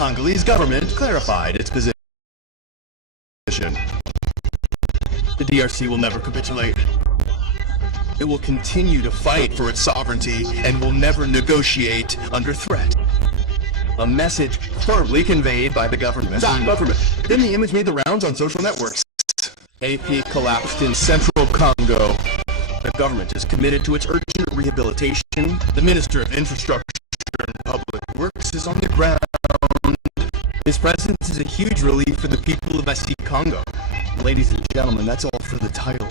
Congolese government clarified its position. The DRC will never capitulate. It will continue to fight for its sovereignty and will never negotiate under threat. A message firmly conveyed by the government. Then the image made the rounds on social networks. AP collapsed in central Congo. The government is committed to its urgent rehabilitation. The Minister of Infrastructure and Public Works is on the ground. His presence is a huge relief for the people of Fatshi Congo. Ladies and gentlemen, that's all for the title.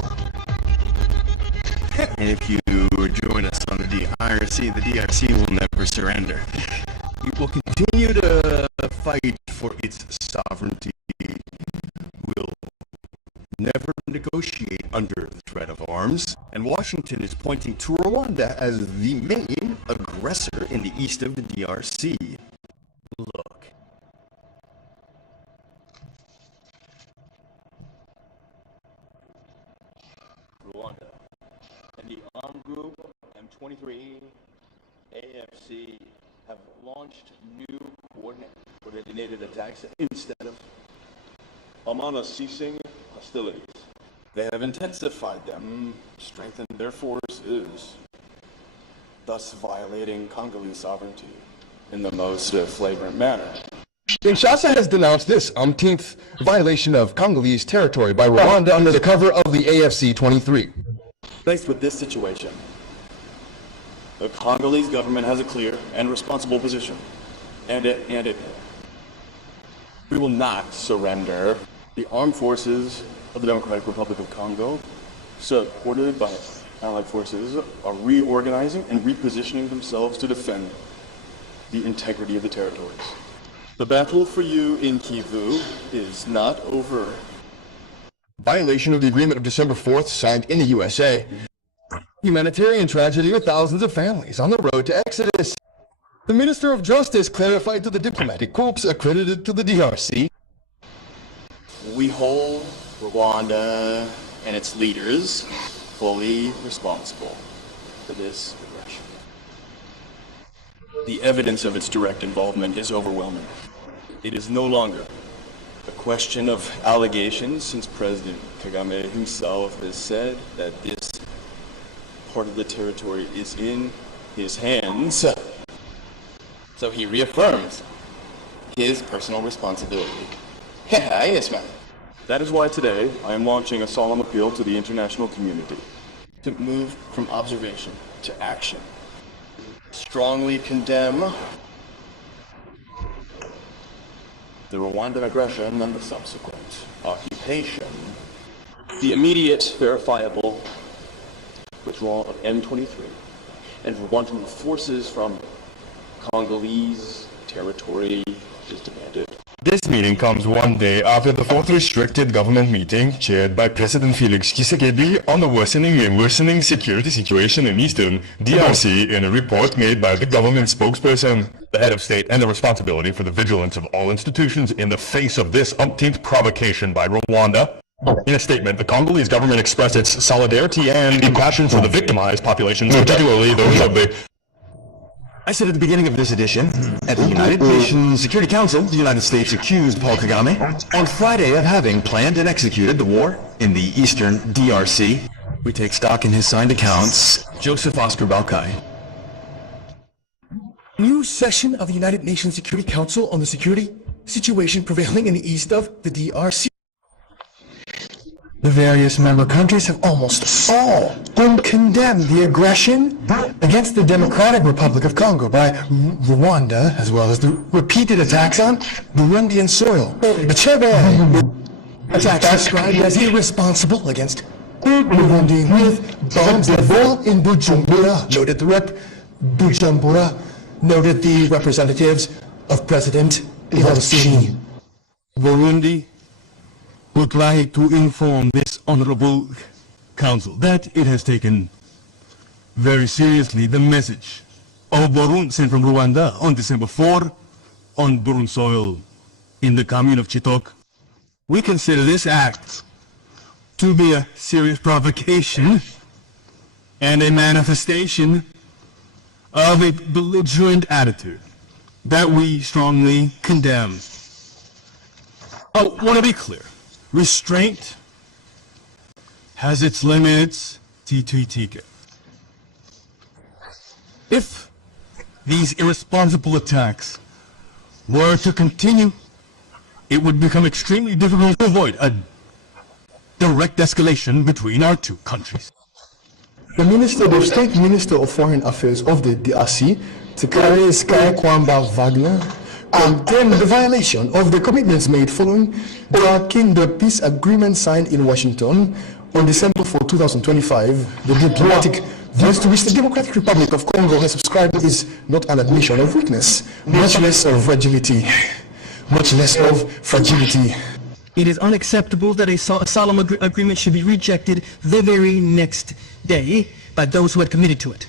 And if you join us on the DRC will never surrender. It will continue to fight for its sovereignty. Will never negotiate under the threat of arms. And Washington is pointing to Rwanda as the main aggressor in the east of the DRC. Look. Rwanda and the armed group M23 AFC have launched new coordinated attacks instead of ceasing hostilities. They have intensified them, strengthened their forces, thus violating Congolese sovereignty in the most flagrant manner. Kinshasa has denounced this umpteenth violation of Congolese territory by Rwanda under the cover of the AFC-23. Faced with this situation, the Congolese government has a clear and responsible position, and we will not surrender. The armed forces of the Democratic Republic of Congo, supported by allied forces, are reorganizing and repositioning themselves to defend the integrity of the territories. The battle for you in Kivu is not over. Violation of the agreement of December 4th signed in the USA. Humanitarian tragedy with thousands of families on the road to exodus. The Minister of Justice clarified to the diplomatic corps accredited to the DRC. We hold Rwanda and its leaders fully responsible for this aggression. The evidence of its direct involvement is overwhelming. It is no longer a question of allegations, since President Kagame himself has said that this part of the territory is in his hands. So he reaffirms his personal responsibility. Yes, ma'am. That is why today I am launching a solemn appeal to the international community to move from observation to action. Strongly condemn the Rwandan aggression and the subsequent occupation. The immediate, verifiable withdrawal of M23 and Rwandan forces from Congolese territory is demanded. This meeting comes one day after the fourth restricted government meeting chaired by President Felix Tshisekedi on the worsening security situation in eastern DRC in a report made by the government spokesperson. The head of state and the responsibility for the vigilance of all institutions in the face of this umpteenth provocation by Rwanda. In a statement, the Congolese government expressed its solidarity and compassion for the victimized populations, particularly those of the... I said at the beginning of this edition, at the United Nations Security Council, the United States accused Paul Kagame on Friday of having planned and executed the war in the eastern DRC. We take stock in his signed accounts. Joseph Oscar Balkai. New session of the United Nations Security Council on the security situation prevailing in the east of the DRC. The various member countries have almost all condemned the aggression against the Democratic Republic of Congo by Rwanda, as well as the repeated attacks on Burundian soil. The Chebe attacks described as irresponsible against Burundi with bombs that fell in Bujumbura, noted the representatives of President Museveni. Burundi would like to inform this honorable council that it has taken very seriously the message of Burundi sent from Rwanda on December 4 on Burun soil in the commune of Chitok. We consider this act to be a serious provocation and a manifestation of a belligerent attitude that we strongly condemn. I want to be clear. Restraint has its limits, TTTK. If these irresponsible attacks were to continue, it would become extremely difficult to avoid a direct escalation between our two countries. The State Minister of Foreign Affairs of the DRC, Takaris Kwamba Wagner, condemned the violation of the commitments made following tracking the peace agreement signed in Washington on December 4, 2025. The diplomatic voice to which the Democratic Republic of Congo has subscribed is not an admission of weakness, much less of fragility. It is unacceptable that a solemn agreement should be rejected the very next day by those who had committed to it.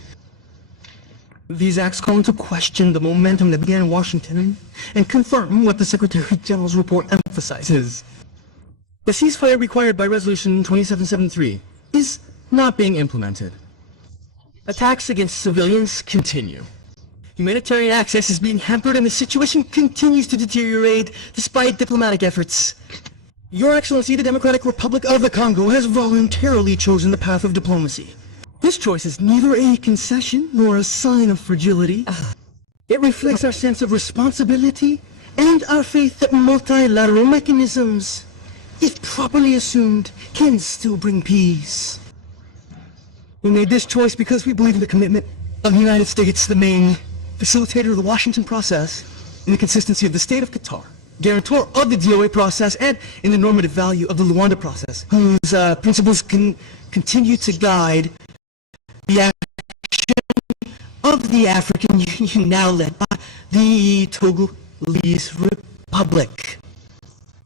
These acts call into question the momentum that began in Washington and confirm what the Secretary General's report emphasizes. The ceasefire required by Resolution 2773 is not being implemented. Attacks against civilians continue. Humanitarian access is being hampered and the situation continues to deteriorate despite diplomatic efforts. Your Excellency, the Democratic Republic of the Congo has voluntarily chosen the path of diplomacy. This choice is neither a concession nor a sign of fragility. It reflects our sense of responsibility and our faith that multilateral mechanisms, if properly assumed, can still bring peace. We made this choice because we believe in the commitment of the United States, the main facilitator of the Washington process, in the consistency of the state of Qatar, guarantor of the DOA process, and in the normative value of the Luanda process, whose principles can continue to guide the action of the African Union, now led by the Togolese Republic.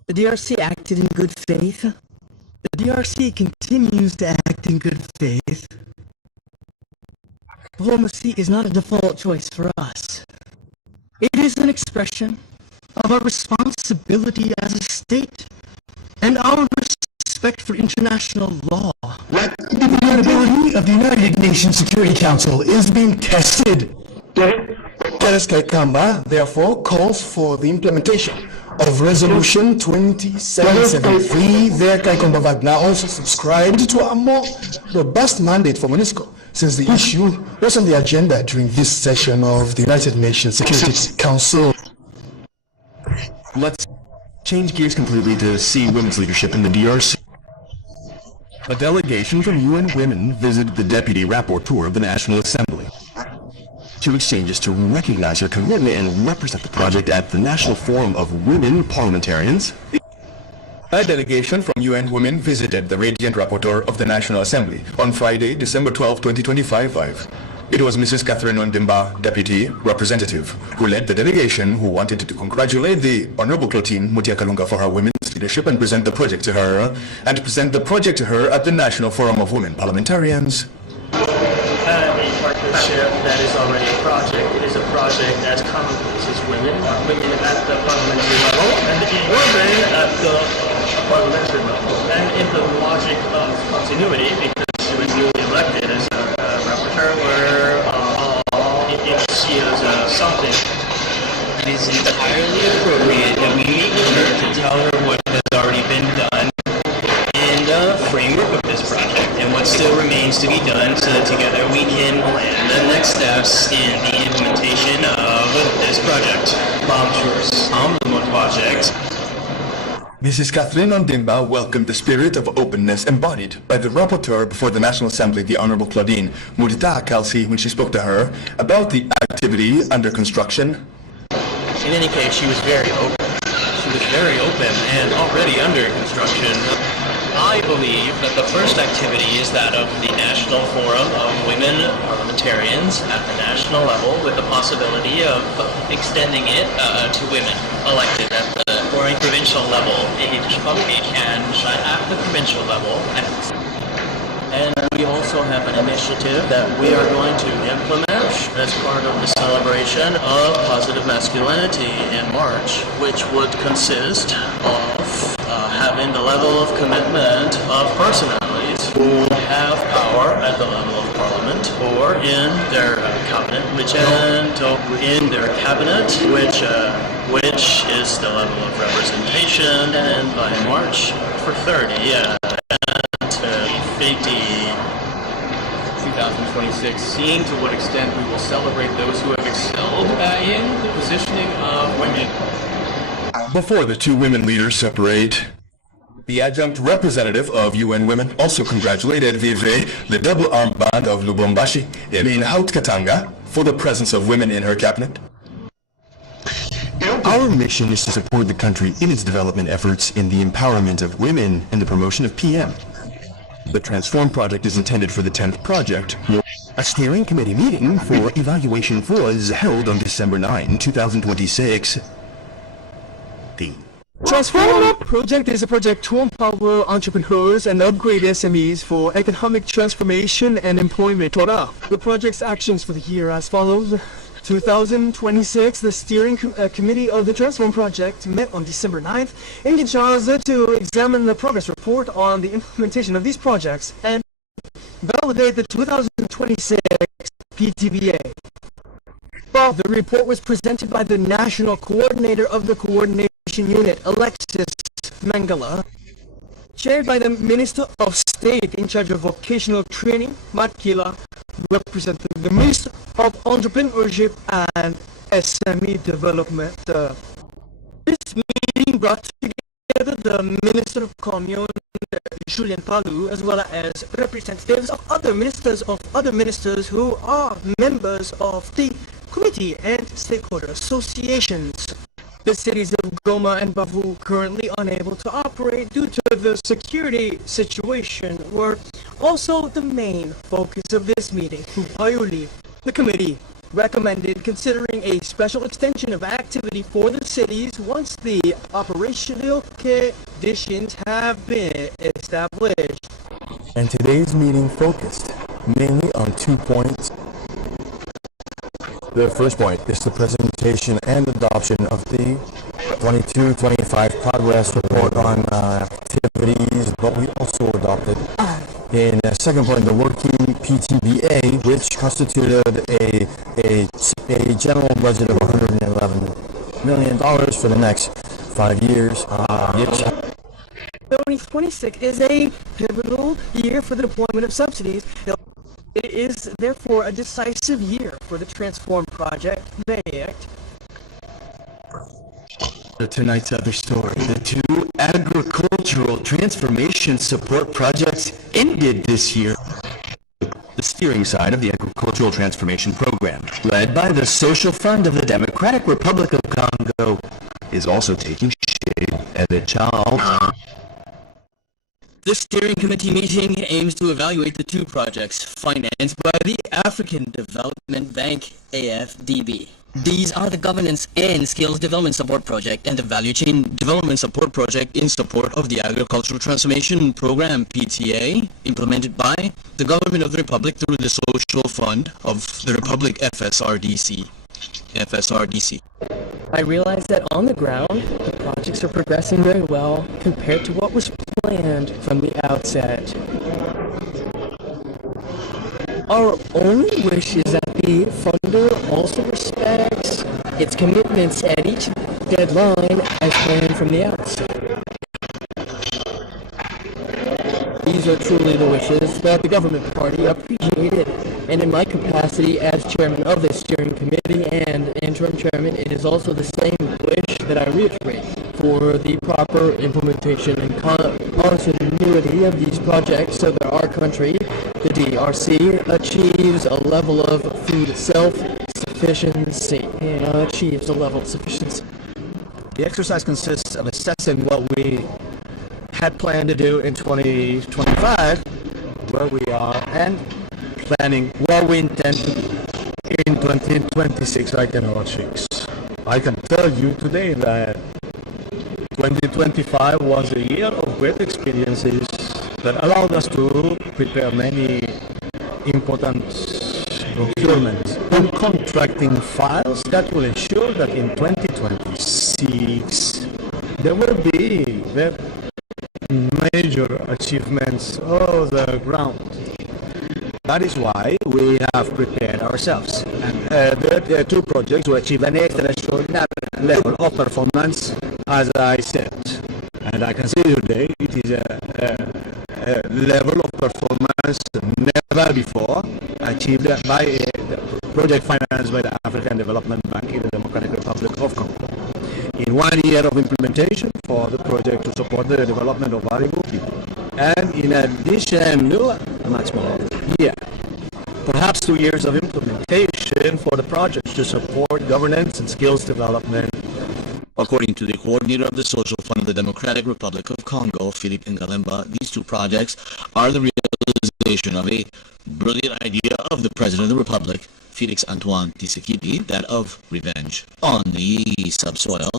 The DRC acted in good faith. The DRC continues to act in good faith. Diplomacy is not a default choice for us. It is an expression of our responsibility as a state and our respect for international law. The credibility of the United Nations Security Council is being tested. Teres Kaikamba, therefore, calls for the implementation of Resolution 2773. There, Kaikamba Wagner also subscribed to a more robust mandate for MONUSCO, since the issue was on the agenda during this session of the United Nations Security Council. Let's change gears completely to see women's leadership in the DRC. A delegation from UN Women visited the Deputy Rapporteur of the National Assembly. Two exchanges to recognize her commitment and represent the project at the National Forum of Women Parliamentarians. A delegation from UN Women visited the Radiant Rapporteur of the National Assembly on Friday, December 12, 2025. It was Mrs. Catherine Ondimba, Deputy Representative, who led the delegation, who wanted to congratulate the Honorable Clotilde Mutia Kalunga for her women's leadership and present the project to her, at the National Forum of Women Parliamentarians. A partnership that is already a project. It is a project that commonplaces women at the parliamentary level, and women at the parliamentary level. And in the logic of continuity, because she was newly elected as a rapporteur, where she is something. It is entirely appropriate that we meet with her to tell her what has already been done in the framework of this project and what still remains to be done, so that together we can plan the next steps in the implementation of this project. Project. Mrs. Catherine Ondimba welcomed the spirit of openness embodied by the rapporteur before the National Assembly, the Honorable Claudine Murita Kalsi, when she spoke to her about the activity under construction. In any case, she was very open. She was very open and already under construction. I believe that the first activity is that of the National Forum of Women Parliamentarians at the national level, with the possibility of extending it to women elected at the provincial level, and at the provincial level. And we also have an initiative that we are going to implement as part of the celebration of positive masculinity in March, which would consist of having the level of commitment of personalities who have power power at the level of Parliament or in their cabinet, which is the level of representation, and by March for 30, and 2026, seeing to what extent we will celebrate those who have excelled in the positioning of women. Before the two women leaders separate, the adjunct representative of UN Women also congratulated Vivre, the double armband of Lubumbashi, in Haut-Katanga, for the presence of women in her cabinet. Our mission is to support the country in its development efforts in the empowerment of women and the promotion of PM. The Transform project is intended for the 10th project. A steering committee meeting for evaluation was held on December 9, 2026. The Transform project is a project to empower entrepreneurs and upgrade SMEs for economic transformation and employment. The project's actions for the year as follows. 2026, the steering committee of the Transform project met on December 9th in Kinshasa to examine the progress report on the implementation of these projects and validate the 2026 PTBA. The report was presented by the National Coordinator of the Coordination Unit, Alexis Mangala, chaired by the Minister of State in charge of Vocational Training, Matkila, representing the Minister of Entrepreneurship and SME Development. This meeting brought together the Minister of Commune, Julien Palu, as well as representatives of other ministers who are members of the committee and stakeholder associations. The cities of Goma and Bavu, currently unable to operate due to the security situation, were also the main focus of this meeting. The committee recommended considering a special extension of activity for the cities once the operational conditions have been established. And today's meeting focused mainly on 2 points. The first point is the presentation and adoption of the 22-25 progress report on activities, but we also adopted in the second point the working PTBA, which constituted a general budget of $111 million for the next 5 years. 2026 is a pivotal year for the deployment of subsidies. It is therefore a decisive year for the Transform project. Tonight's other story. The two agricultural transformation support projects ended this year. The steering side of the Agricultural Transformation Program, led by the Social Fund of the Democratic Republic of Congo, is also taking shape at a child. The steering committee meeting aims to evaluate the two projects financed by the African Development Bank, AFDB. These are the Governance and Skills Development Support Project and the Value Chain Development Support Project in support of the Agricultural Transformation Program, PTA, implemented by the Government of the Republic through the Social Fund of the Republic, FSRDC. I realize that on the ground, the projects are progressing very well compared to what was planned from the outset. Our only wish is that the funder also respects its commitments at each deadline as planned from the outset. These are truly the wishes that the government party appreciated, and in my capacity as chairman of the steering committee and interim chairman, it is also the same wish that I reiterate for the proper implementation and continuity of these projects so that our country, the DRC, achieves a level of food self-sufficiency. The exercise consists of assessing what we had planned to do in 2025, where we are, and planning what we intend to do in 2026 right in our cheeks. I can tell you today that 2025 was a year of great experiences that allowed us to prepare many important procurement and contracting files that will ensure that in 2026 there will be the major achievements of the ground. That is why we have prepared ourselves. The two projects will achieve an international level of performance, as I said. And I can say today it is a level of performance never before achieved by the project financed by the African Development Bank in the Democratic Republic of Congo. In 1 year of implementation for the project to support the development of valuable people. And in addition, much more, perhaps 2 years of implementation for the project to support governance and skills development. According to the coordinator of the Social Fund of the Democratic Republic of Congo, Philippe Ngalemba, these two projects are the realization of a brilliant idea of the President of the Republic, Felix Antoine Tshisekedi, that of revenge on the subsoil.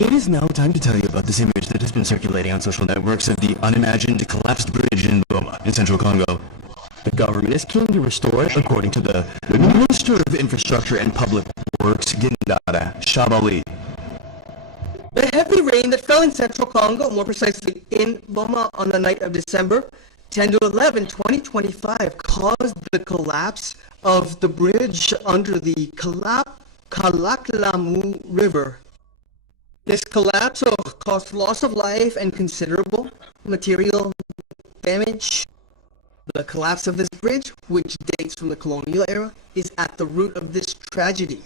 It is now time to tell you about this image that has been circulating on social networks of the unimagined collapsed bridge in Goma, in central Congo. The government is keen to restore it, according to the Minister of Infrastructure and Public Works, Gindara Shabali. The heavy rain that fell in central Congo, more precisely in Goma on the night of December 10 to 11, 2025, caused the collapse of the bridge under the Kalaklamu River. This collapse caused loss of life and considerable material damage. The collapse of this bridge, which dates from the colonial era, is at the root of this tragedy.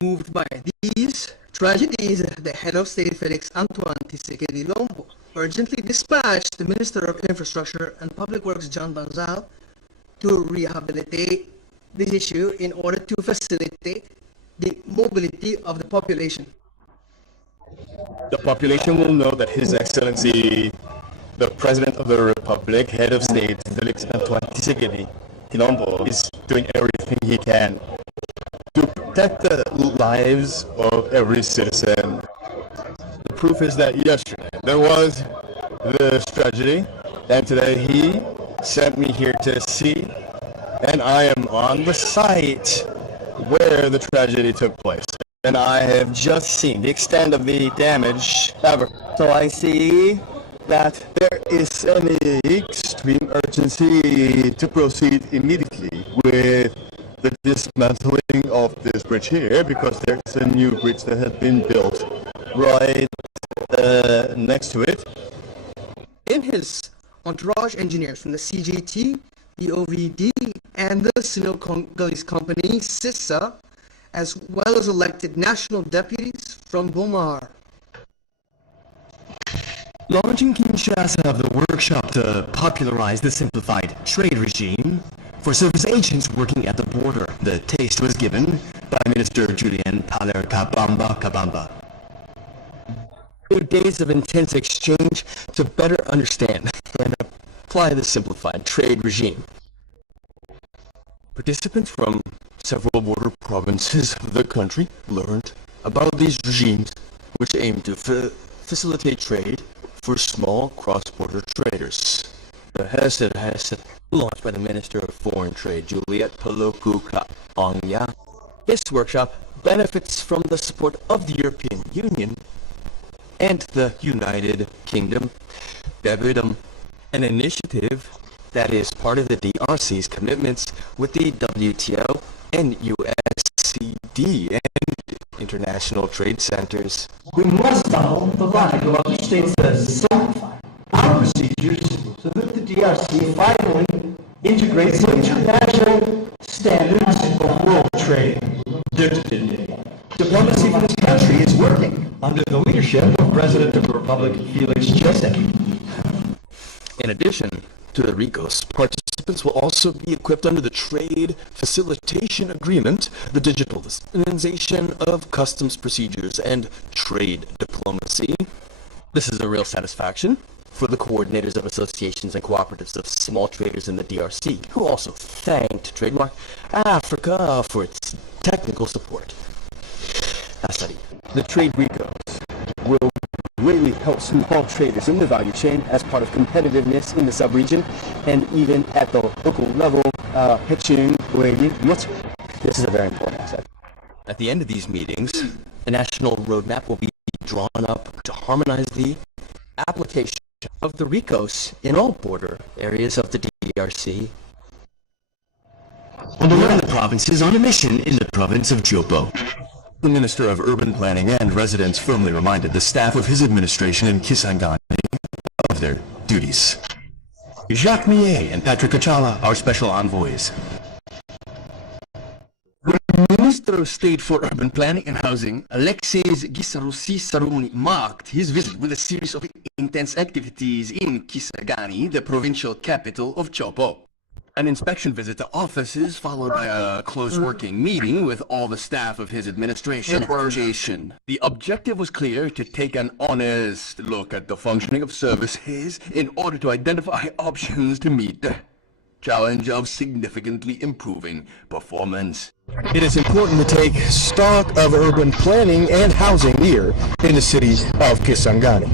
Moved by these tragedies, the head of state, Felix Antoine Tshisekedi Lombo, urgently dispatched the Minister of Infrastructure and Public Works, John Banzal, to rehabilitate this issue in order to facilitate the mobility of the population. The population will know that His Excellency, the President of the Republic, Head of State, Felix Antoine Tshisekedi Tshilombo, is doing everything he can to protect the lives of every citizen. The proof is that yesterday there was this tragedy, and today he sent me here to see, and I am on the site where the tragedy took place. And I have just seen the extent of the damage ever. So I see that there is an extreme urgency to proceed immediately with the dismantling of this bridge here, because there's a new bridge that has been built right next to it. In his entourage, engineers from the CGT, the OVD, and the Sino-Congolese company, CISA, as well as elected national deputies from Bomar. Launching Kinshasa of the workshop to popularize the simplified trade regime for service agents working at the border. The taste was given by Minister Julien Paler Kabamba. 8 days of intense exchange to better understand and apply the simplified trade regime. Participants from several border provinces of the country learned about these regimes, which aim to facilitate trade for small cross-border traders. The HESED launched by the Minister of Foreign Trade, Juliet Paloku Kaongya. This workshop benefits from the support of the European Union and the United Kingdom, an initiative that is part of the DRC's commitments with the WTO and USCD and international trade centers. We must follow the line of other states that simplify our procedures so that the DRC finally integrates the international standards of world trade. Diplomacy for this country is working under the leadership of President of the Republic, Felix Tshisekedi. In addition to the RICOS, participants will also be equipped under the Trade Facilitation Agreement, the digitalization of customs procedures, and trade diplomacy. This is a real satisfaction for the coordinators of associations and cooperatives of small traders in the DRC, who also thanked Trademark Africa for its technical support. The trade RICOS will greatly help small traders in the value chain as part of competitiveness in the sub-region and even at the local level. This is a very important aspect. At the end of these meetings, a national roadmap will be drawn up to harmonize the application of the RICOs in all border areas of the DRC. We're in the provinces on a mission in the province of Chopo. The Minister of Urban Planning and Residence firmly reminded the staff of his administration in Kisangani of their duties. Jacques Millet and Patrick Achala, our special envoys. Minister of State for Urban Planning and Housing, Alexis Gisarossi-Saruni, marked his visit with a series of intense activities in Kisangani, the provincial capital of Chopo. An inspection visit to offices followed by a close working meeting with all the staff of his administration. The objective was clear: to take an honest look at the functioning of services in order to identify options to meet the challenge of significantly improving performance. It is important to take stock of urban planning and housing here in the city of Kisangani.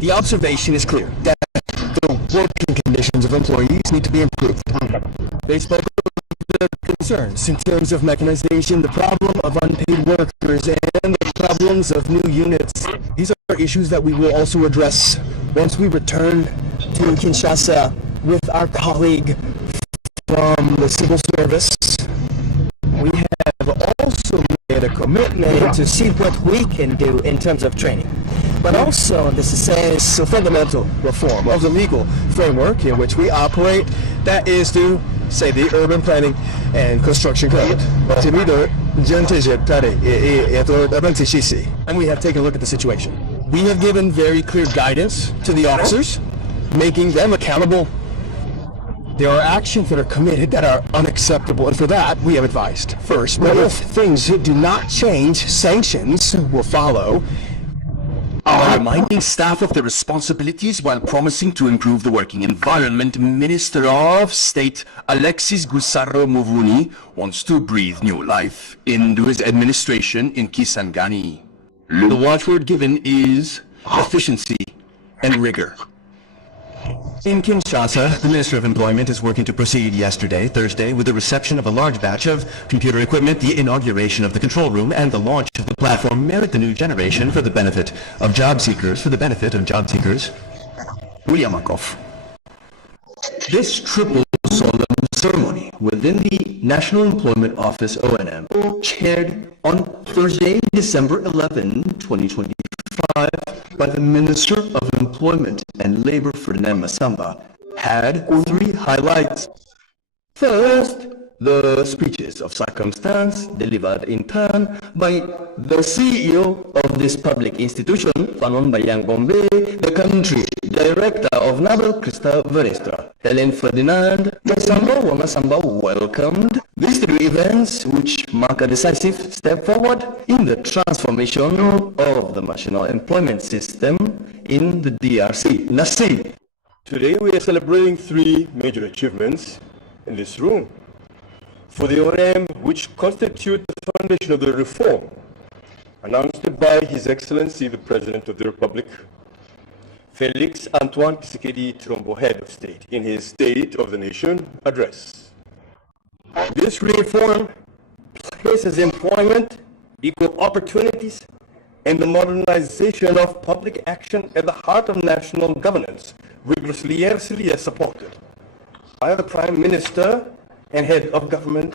The observation is clear that the working conditions of employees need to be improved. They spoke of their concerns in terms of mechanization, the problem of unpaid workers, and the problems of new units. These are issues that we will also address once we return to Kinshasa with our colleague from the civil service. We have also made a commitment to see what we can do in terms of training. But also, this is a fundamental reform of the legal framework in which we operate. That is to say the Urban Planning and Construction Code. And we have taken a look at the situation. We have given very clear guidance to the officers, making them accountable. There are actions that are committed that are unacceptable, and for that, we have advised. First, that if things do not change, sanctions will follow. Reminding staff of their responsibilities while promising to improve the working environment, Minister of State Alexis Gusaro-Muvuni wants to breathe new life into his administration in Kisangani. The watchword given is efficiency and rigor. In Kinshasa, the Minister of Employment is working to proceed yesterday, Thursday, with the reception of a large batch of computer equipment, the inauguration of the control room, and the launch of the platform Merit the New Generation for the benefit of job seekers, William Akoff. This triple solemn ceremony within the National Employment Office ONM, chaired on Thursday, December 11, 2025, by the Minister of Employment and Labor, Ferdinand Masamba, had three highlights. First, the speeches of circumstance delivered in turn by the CEO of this public institution, Fanon Bayang Bombay, the country director of Nabel Krista Verestra. Helen Ferdinand Masamba welcomed these three events, which mark a decisive step forward in the transformation of the national employment system in the DRC. Nasi. Today we are celebrating three major achievements in this room. For the ONM, which constitute the foundation of the reform announced by His Excellency the President of the Republic, Felix Antoine Tshisekedi Tshilombo, Head of State, in his State of the Nation address. This reform places employment, equal opportunities, and the modernization of public action at the heart of national governance, rigorously supported by the Prime Minister and Head of Government.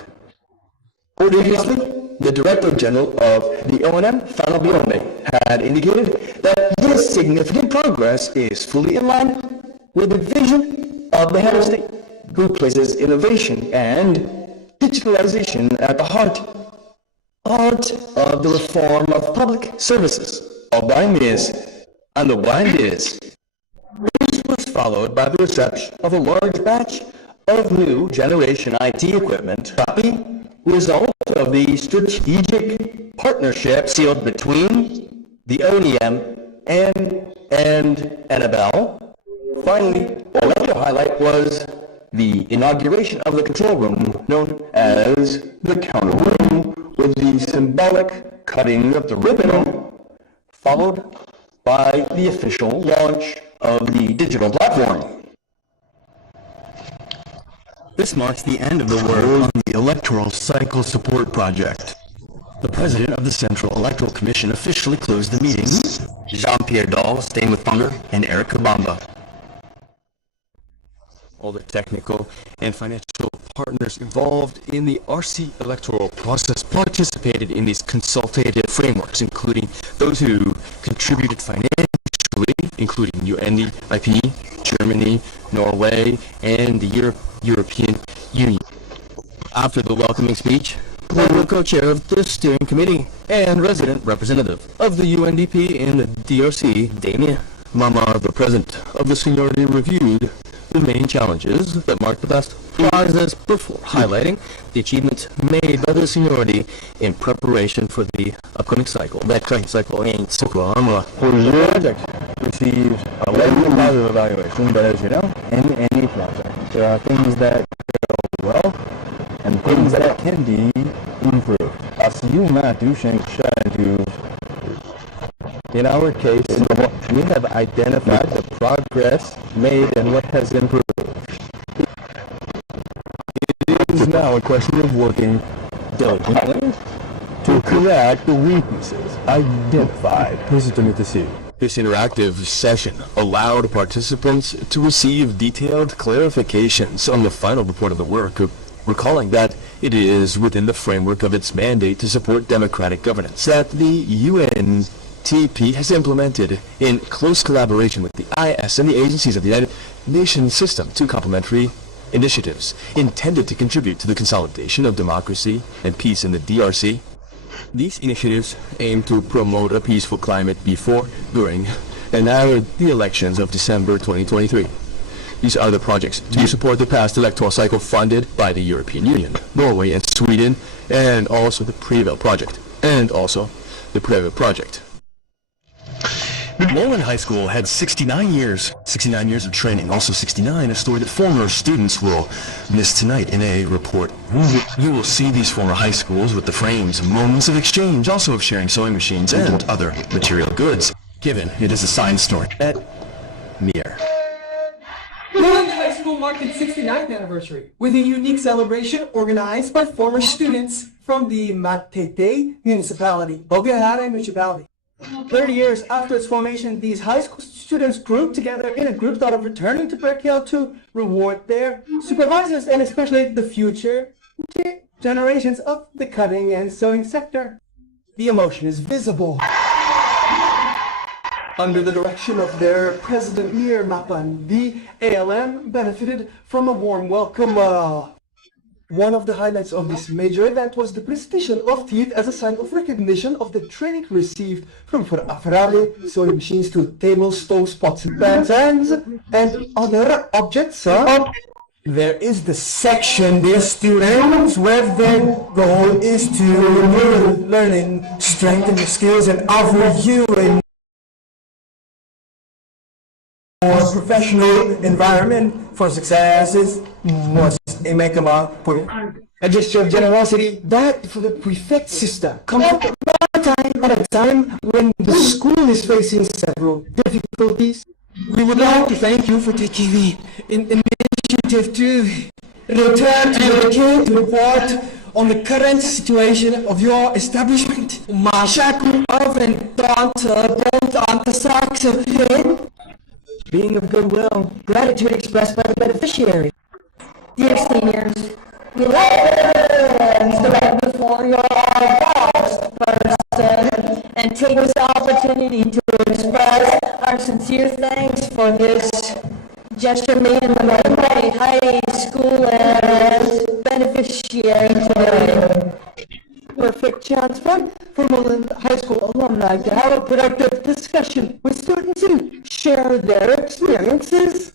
Previously, the Director General of the ONM, Fano Biombe, had indicated that this significant progress is fully in line with the vision of the Head of State, who places innovation and digitalization at the heart of the reform of public services. And the blind is. This was followed by the reception of a large batch of new generation IT equipment, result of the strategic partnership sealed between the ONM and Annabelle. Finally, another highlight was the inauguration of the control room, known as the counter room, with the symbolic cutting of the ribbon, followed by the official launch of the digital platform. This marks the end of the work on the Electoral Cycle Support Project. The President of the Central Electoral Commission officially closed the meeting Jean-Pierre Dahl, staying with Funger, and Eric Kabamba. All the technical and financial partners involved in the RC electoral process participated in these consultative frameworks, including those who contributed financially, including UNDP, Germany, Norway, and the European Union. After the welcoming speech, the co-chair of the steering committee and resident representative of the UNDP in the DRC, Damien Mama, the president of the seniority, reviewed the main challenges that mark the past process before highlighting the achievements made by the seniority in preparation for the upcoming cycle. That training cycle ain't so long. The project received a level of positive evaluation, but as you know, in any project, there are things that go well and things that can be improved. In our case, we have identified the progress made and what has improved. It is now a question of working diligently to correct the weaknesses identified. This interactive session allowed participants to receive detailed clarifications on the final report of the work, recalling that it is within the framework of its mandate to support democratic governance that the UNTP has implemented in close collaboration with the IS and the agencies of the United Nations system two complementary initiatives intended to contribute to the consolidation of democracy and peace in the DRC. These initiatives aim to promote a peaceful climate before, during, and after the elections of December 2023. These are the projects to support the past electoral cycle funded by the European Union, Norway, and Sweden, and also the Prevail project, Lowland High School had 69 years of training, also 69, a story that former students will miss tonight in a report. You will see these former high schools with the frames, moments of exchange, also of sharing sewing machines and other material goods, given it is a science story at Mir. Lowland High School marked its 69th anniversary with a unique celebration organized by former students from the Matete municipality, Bogahara municipality. 30 years after its formation, these high school students grouped together in a group thought of returning to Berkeley to reward their supervisors and especially the future generations of the cutting and sewing sector. The emotion is visible. Under the direction of their president, Mir Mapan, the ALM benefited from a warm welcome. One of the highlights of this major event was the presentation of teeth as a sign of recognition of the training received from Ferrari sewing machines to tables, stoves, pots and pans, and other objects. There is the section, dear students, where their goal is to learning, strengthen your skills, and offer you a more professional environment for success. Must make a gesture of generosity that for the prefect system comes at a time when the school is facing several difficulties. We would like to thank you for taking the initiative to return to your kid to report on the current situation of your establishment. Being of goodwill, gratitude expressed by the beneficiary. Dear seniors, we stand before your august person and take this opportunity to express our sincere thanks for this gesture made in the Mauvaise High School as beneficiary today. Perfect chance for Mauvaise High School alumni to have a productive discussion with students and share their experiences.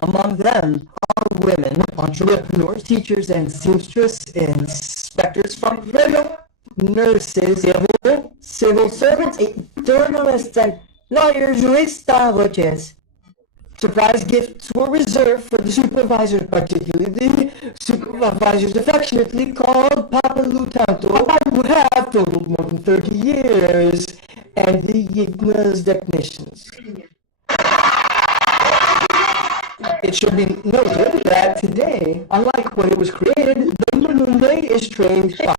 Among them are women, entrepreneurs, teachers, and seamstress, inspectors from Vero, nurses, civil servants, journalists, and lawyers, juristas. Surprise gifts were reserved for the supervisors, particularly the supervisors affectionately called Papa Lutanto, who have totaled more than 30 years, and the Yigma's technicians. It should be noted that today, unlike when it was created, the Mulunde is trained by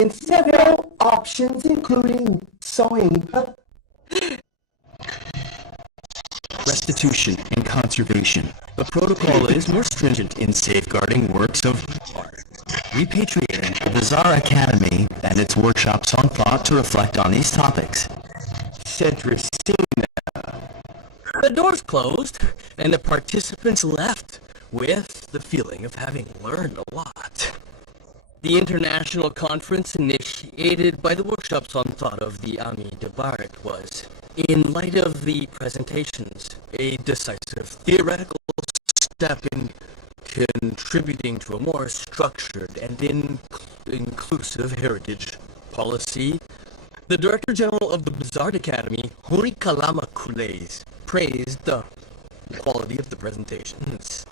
in several options, including sewing. Restitution and conservation. The protocol is more stringent in safeguarding works of art. Repatriating the Bazaar Academy and its workshops on thought to reflect on these topics. The doors closed, and the participants left with the feeling of having learned a lot. The international conference initiated by the workshops on thought of the Ami Debarik was, in light of the presentations, a decisive theoretical step in contributing to a more structured and inclusive heritage policy. The Director General of the Bazaar Academy, Huri Kalama Kules, praised the quality of the presentations.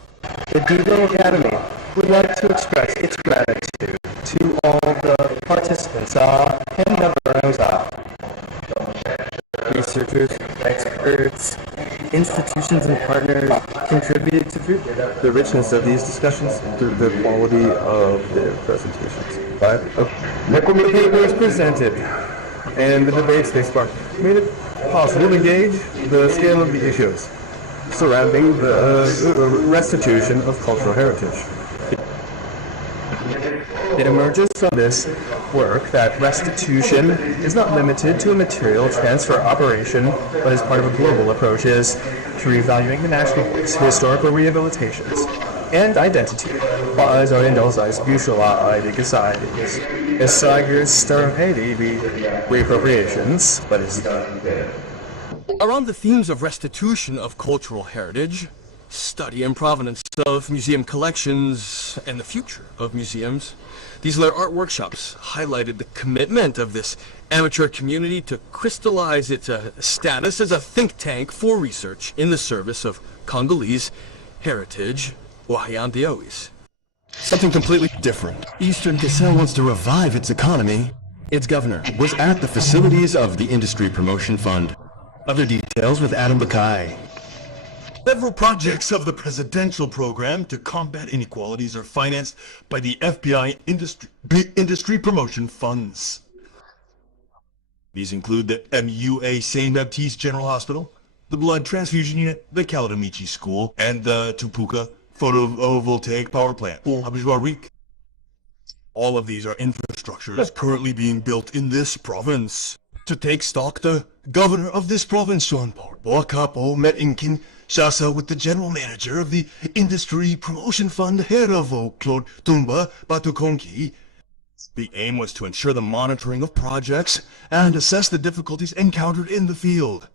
The Devo Academy would like to express its gratitude to all the participants, researchers, experts, institutions, and partners contributed to the richness of these discussions through the quality of their presentations. The papers presented and the debates they sparked made it possible to gauge the scale of the issues surrounding the restitution of cultural heritage. It emerges from this work that restitution is not limited to a material transfer operation, but is part of a global approach to reevaluating the national historical rehabilitations and identity. Reappropriations, but it's around the themes of restitution of cultural heritage, study and provenance of museum collections, and the future of museums, these layered art workshops highlighted the commitment of this amateur community to crystallize its status as a think tank for research in the service of Congolese heritage, Wahayandiois. Something completely different. Eastern Cassel wants to revive its economy. Its governor was at the facilities of the Industry Promotion Fund. Other details with Adam Bakai. Several projects of the presidential program to combat inequalities are financed by the FBI industry promotion funds. These include the MUA Saint Baptiste General Hospital, the Blood Transfusion Unit, the Kaladamichi School, and the Tupuka Photovoltaic Power Plant. All of these are infrastructures currently being built in this province. To take stock, the governor of this province, John Paul Boakapo, met in Kinshasa with the general manager of the Industry Promotion Fund, Heravo Claude Tumba Batukonki. The aim was to ensure the monitoring of projects and assess the difficulties encountered in the field.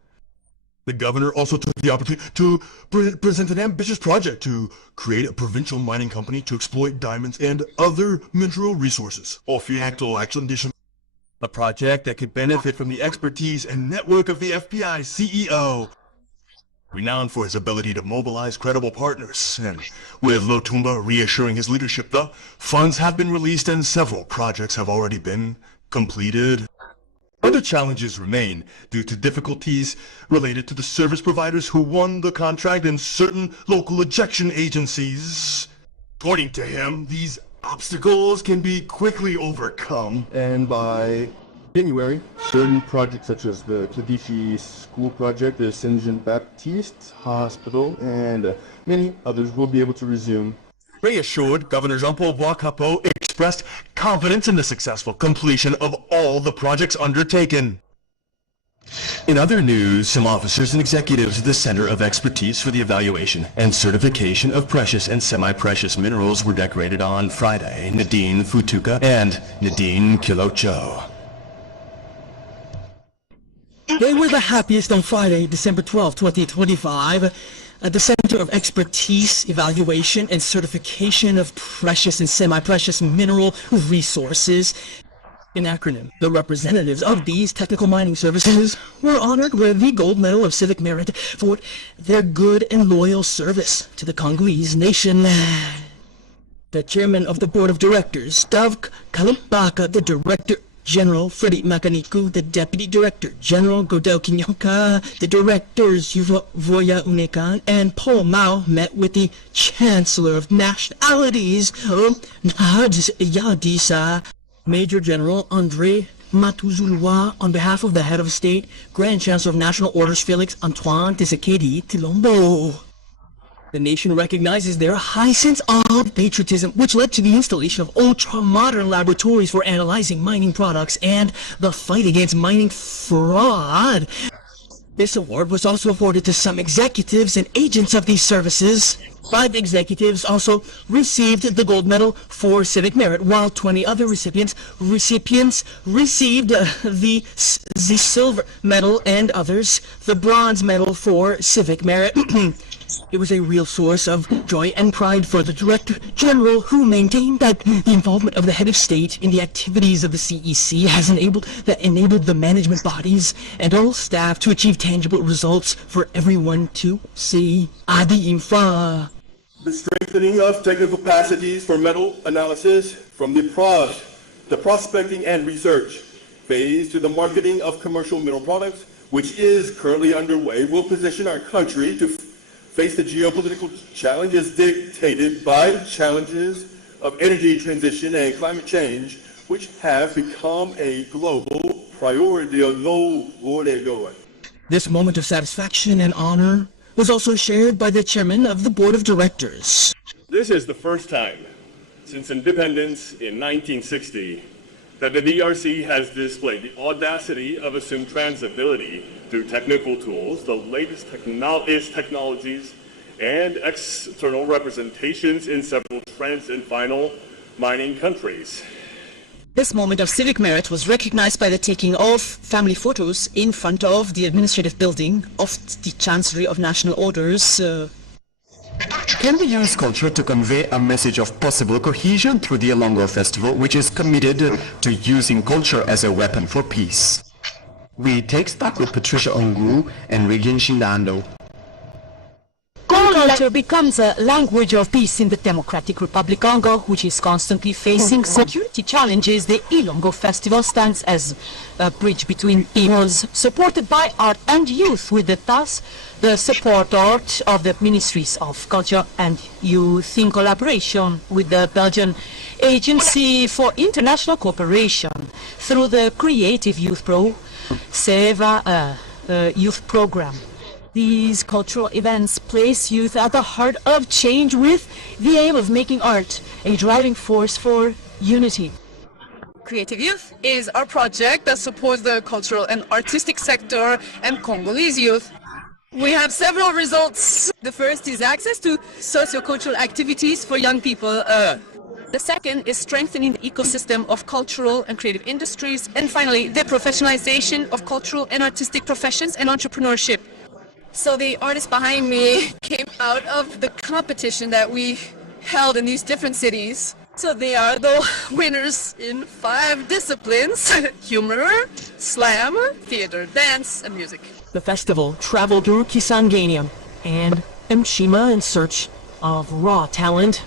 The governor also took the opportunity to present an ambitious project to create a provincial mining company to exploit diamonds and other mineral resources. A project that could benefit from the expertise and network of the FBI CEO, renowned for his ability to mobilize credible partners, and with Lotumba reassuring his leadership, the funds have been released and several projects have already been completed. Other challenges remain due to difficulties related to the service providers who won the contract and certain local ejection agencies. According to him, these obstacles can be quickly overcome. And by January, certain projects such as the Kladishi School Project, the Saint Jean Baptiste Hospital, and many others will be able to resume. Reassured, Governor Jean-Paul Boakapo expressed confidence in the successful completion of all the projects undertaken. In other news, some officers and executives of the Center of Expertise for the Evaluation and Certification of Precious and Semi-Precious Minerals were decorated on Friday. Nadine Futuka and Nadine Kilocho. They were the happiest on Friday, December 12, 2025, at the Center of Expertise, Evaluation, and Certification of Precious and Semi-Precious Mineral Resources. In acronym, the representatives of these technical mining services were honored with the Gold Medal of Civic Merit for their good and loyal service to the Congolese nation. The chairman of the board of directors, Stav Kalumbaka, the director General Freddy Makaniku, the Deputy Director General Godel Kinyoka, the directors Voya Unekan, and Paul Mao met with the Chancellor of Nationalities, Nahad Yadisa. Major General André Matuzulwa, on behalf of the head of state, Grand Chancellor of National Orders Felix Antoine Tshisekedi Tshilombo. The nation recognizes their high sense of patriotism, which led to the installation of ultra-modern laboratories for analyzing mining products and the fight against mining fraud. This award was also awarded to some executives and agents of these services. 5 executives also received the gold medal for civic merit, while 20 other recipients received the silver medal and others the bronze medal for civic merit. It was a real source of joy and pride for the Director General, who maintained that the involvement of the head of state in the activities of the CEC has enabled the management bodies and all staff to achieve tangible results for everyone to see. Adi Infra. The strengthening of technical capacities for metal analysis from the prospecting and research phase to the marketing of commercial mineral products, which is currently underway, will position our country to face the geopolitical challenges dictated by challenges of energy transition and climate change, which have become a global priority. This moment of satisfaction and honor was also shared by the chairman of the board of directors. This is the first time since independence in 1960 that the DRC has displayed the audacity of assumed transability through technical tools, the latest technologies, and external representations in several trans and final mining countries. This moment of civic merit was recognized by the taking of family photos in front of the administrative building of the Chancellery of National Orders. Can we use culture to convey a message of possible cohesion through the Ilongo Festival, which is committed to using culture as a weapon for peace? We take stock with Patricia Ongu and Regine Shindando. Culture becomes a language of peace in the Democratic Republic of Congo, which is constantly facing security challenges. The Ilongo Festival stands as a bridge between peoples, supported by art and youth, with the support of the Ministries of Culture and Youth in collaboration with the Belgian Agency for International Cooperation through the Creative Youth SEVA youth program. These cultural events place youth at the heart of change with the aim of making art a driving force for unity. Creative Youth is our project that supports the cultural and artistic sector and Congolese youth. We have several results. The first is access to socio-cultural activities for young people. The second is strengthening the ecosystem of cultural and creative industries. And finally, the professionalization of cultural and artistic professions and entrepreneurship. So the artists behind me came out of the competition that we held in these different cities. So they are the winners in 5 disciplines: humor, slam, theater, dance, and music. The festival traveled through Kisangani and Mshima in search of raw talent.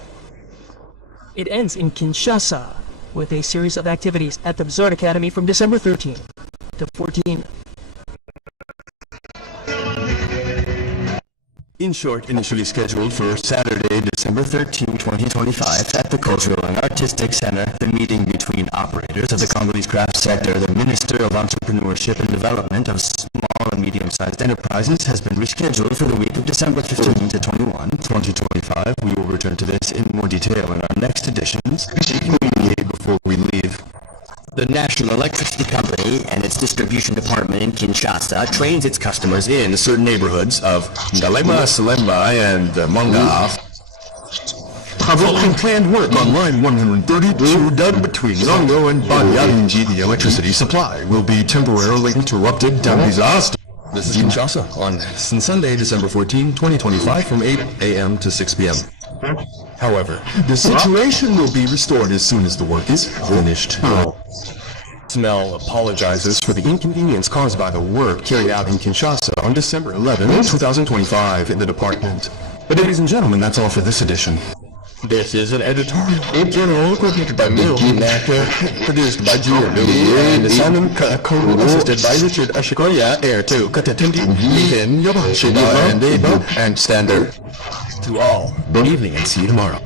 It ends in Kinshasa with a series of activities at the Bizard Academy from December 13 to 14. In short, initially scheduled for Saturday, December 13, 2025, at the Cultural and Artistic Center, the meeting between operators of the Congolese craft sector, the Minister of Entrepreneurship and Development of Small and Medium-Sized Enterprises, has been rescheduled for the week of December 15 to 21, 2025. We will return to this in more detail in our next editions. Before we leave, The National Electricity Company and its distribution department in Kinshasa trains its customers in certain neighborhoods of Ngalema, Salemba, and Manga. Following planned work on line 132 done between Zongo and Banyalinji, the electricity supply will be temporarily interrupted down disaster. This is Kinshasa on Sunday, December 14, 2025 from 8 a.m. to 6 p.m. However, the situation will be restored as soon as the work is finished. Smell apologizes for the inconvenience caused by the work carried out in Kinshasa on December 11, 2025 in the department. But ladies and gentlemen, that's all for this edition. This is an editorial in general created by Mil, produced by Gio and Simon assisted by Richard Ashikoya, heir to Katatendi, Ethan, Yoba, Shiba, and Debo, and Standard. To all, good evening and see you tomorrow.